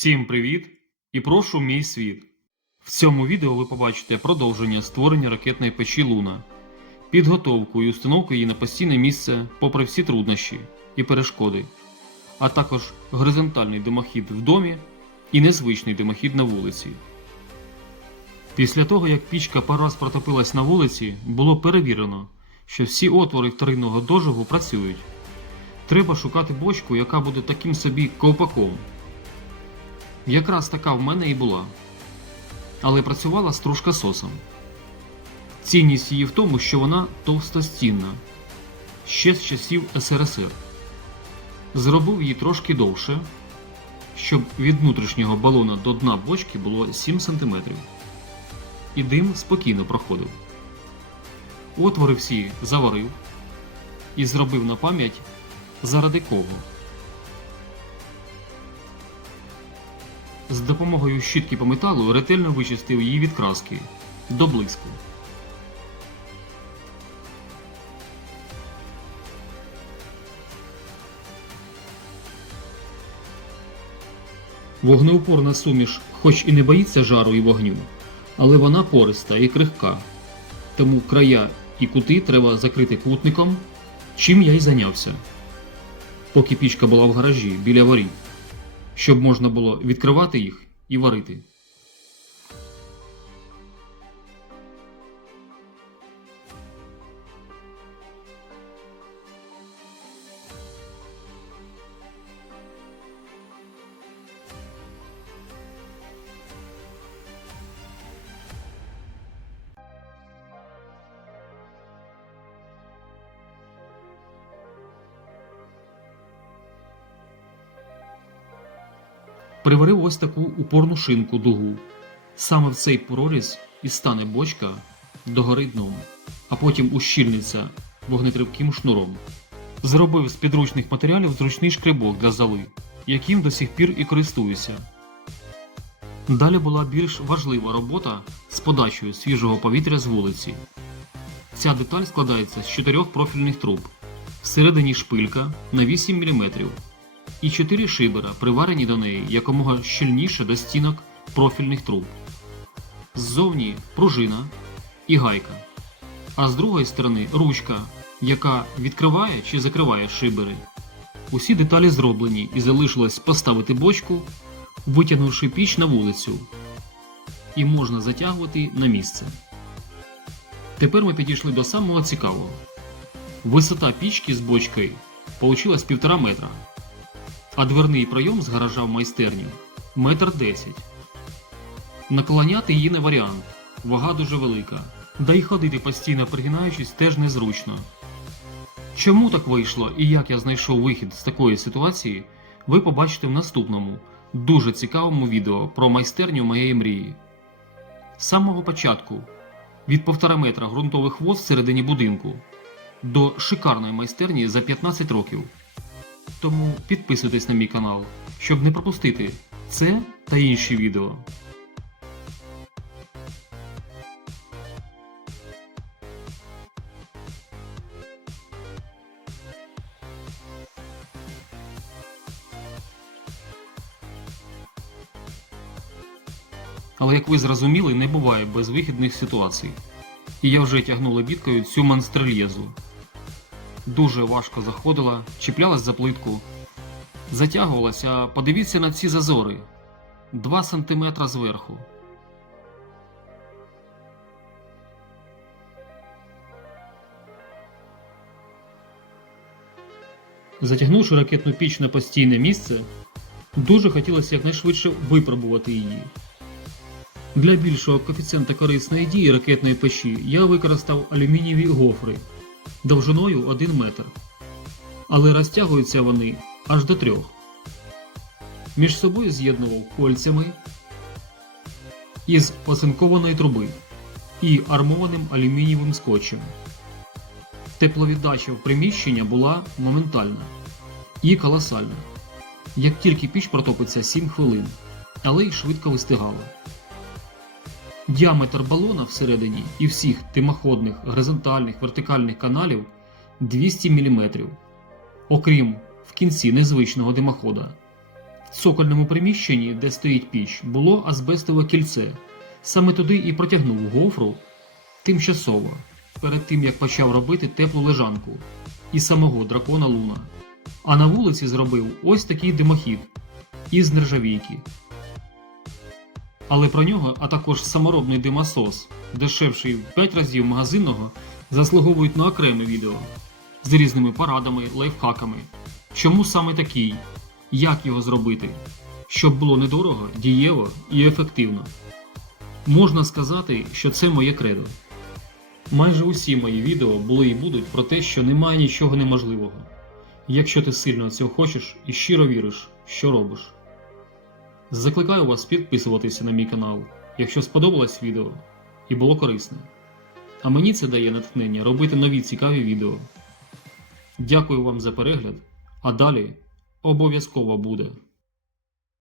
Всім привіт і прошу мій світ. В цьому відео ви побачите продовження створення ракетної печі Луна, підготовку і установку її на постійне місце попри всі труднощі і перешкоди, а також горизонтальний димохід в домі і незвичний димохід на вулиці. Після того, як пічка раз протопилась на вулиці, було перевірено, що всі отвори вторинного дожигу працюють. Треба шукати бочку, яка буде таким собі ковпаком. Якраз така в мене і була. Але працювала стружка сосом. Цінність її в тому, що вона товстостінна, ще з часів СРСР. Зробив її трошки довше, щоб від внутрішнього балона до дна бочки було 7 см. І дим спокійно проходив. Отвори всі заварив і зробив на пам'ять заради кого. З допомогою щітки по металу ретельно вичистив її від краски до блиску. Вогнеупорна суміш хоч і не боїться жару і вогню, але вона пориста і крихка. Тому края і кути треба закрити кутником, чим я й зайнявся. Поки пічка була в гаражі біля воріт щоб можна було відкривати їх і варити. Приварив ось таку упорну шинку дугу. Саме в цей проріз і стане бочка догори дном, а потім ущільниться вогнетривким шнуром. Зробив з підручних матеріалів зручний шкребок для золи, яким до сих пір і користуюся. Далі була більш важлива робота з подачею свіжого повітря з вулиці. Ця деталь складається з чотирьох профільних труб, всередині шпилька на 8 мм і чотири шибера приварені до неї якомога щільніше до стінок профільних труб. Ззовні пружина і гайка, а з другої сторони ручка, яка відкриває чи закриває шибери. Усі деталі зроблені і залишилось поставити бочку, витягнувши піч на вулицю, і можна затягувати на місце. Тепер ми підійшли до самого цікавого. Висота пічки з бочкою получилась півтора метра а дверний пройом з гаража в майстерню метр десять. Наклоняти її не варіант, вага дуже велика, да й ходити постійно пригинаючись теж незручно. Чому так вийшло і як я знайшов вихід з такої ситуації, ви побачите в наступному, дуже цікавому відео про майстерню моєї мрії. З самого початку від 1,5 метра ґрунтових вод всередині будинку до шикарної майстерні за 15 років. Тому підписуйтесь на мій канал, щоб не пропустити це та інші відео. Але як ви зрозуміли, не буває безвихідних ситуацій. І я вже тягну лебідкою цю монстрельєзу. Дуже важко заходила, чіплялась за плитку. Затягувалася, подивіться на ці зазори 2 см зверху. Затягнувши ракетну піч на постійне місце, дуже хотілося якнайшвидше випробувати її. Для більшого коефіцієнта корисної дії ракетної печі я використав алюмінієві гофри довжиною 1 метр. Але розтягуються вони аж до трьох. Між собою з'єднував кольцями із оцинкованої труби і армованим алюмінієвим скотчем. Тепловіддача в приміщення була моментальна і колосальна. Як тільки піч протопиться 7 хвилин, але й швидко вистигала. Діаметр балона всередині і всіх тимоходних горизонтальних вертикальних каналів 200 мм, окрім в кінці незвичного димохода. В цокольному приміщенні, де стоїть піч, було азбестове кільце. Саме туди і протягнув гофру тимчасово, перед тим як почав робити теплу лежанку і самого дракона Луна. А на вулиці зробив ось такий димохід із нержавійки. Але про нього, а також саморобний димосос, дешевший в 5 разів магазинного, заслуговують на окреме відео з різними порадами, лайфхаками. Чому саме такий? Як його зробити? Щоб було недорого, дієво і ефективно. Можна сказати, що це моє кредо. Майже усі мої відео були і будуть про те, що немає нічого неможливого. Якщо ти сильно цього хочеш і щиро віриш, що робиш. Закликаю вас підписуватися на мій канал, якщо сподобалось відео і було корисне. А мені це дає натхнення робити нові цікаві відео. Дякую вам за перегляд, а далі обов'язково буде.